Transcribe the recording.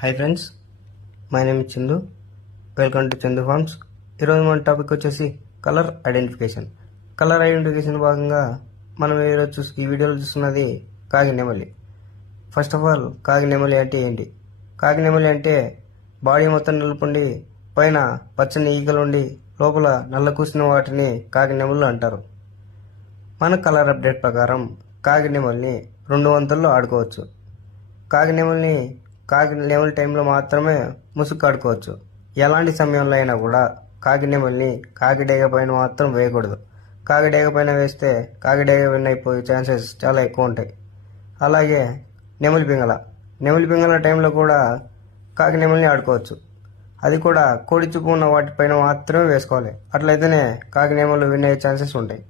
Hi friends, my name Chandu. Welcome to Chandu farms. ఈరోజు మన topic వచ్చేసి కలర్ ఐడెంటిఫికేషన్. కలర్ ఐడెంటిఫికేషన్ భాగంగా మనం ఈరోజు ఈ వీడియోలో చూస్తున్నది కాగి నెమలి. ఫస్ట్ ఆఫ్ ఆల్, కాగి నెమలి అంటే ఏంటి? కాగి నెమలి అంటే బాడీ మొత్తం నలుపుండి పైన పచ్చని ఈగలు ఉండి లోపల నల్ల కూసిన వాటిని కాగి నెమలు అంటారు. మన కలర్ అప్డేట్ ప్రకారం కాగి నెమలిని 2 వంతుల్లో ఆడుకోవచ్చు. కాగి నెమలి టైంలో మాత్రమే ముసుగు ఆడుకోవచ్చు. ఎలాంటి సమయంలో అయినా కూడా కాగి నెమలిని కాకిడేగ పైన మాత్రం వేయకూడదు. కాకిడేగ పైన వేస్తే కాకిడేగ విన్ అయిపోయే ఛాన్సెస్ చాలా ఎక్కువ ఉంటాయి. అలాగే నెమలి పింగళ టైంలో కూడా కాకి నెమలిని ఆడుకోవచ్చు. అది కూడా కోడి చూపు ఉన్న వాటిపైన మాత్రమే వేసుకోవాలి. అట్లయితేనే కాకి నెమలు విన్ అయ్యే ఛాన్సెస్ ఉంటాయి.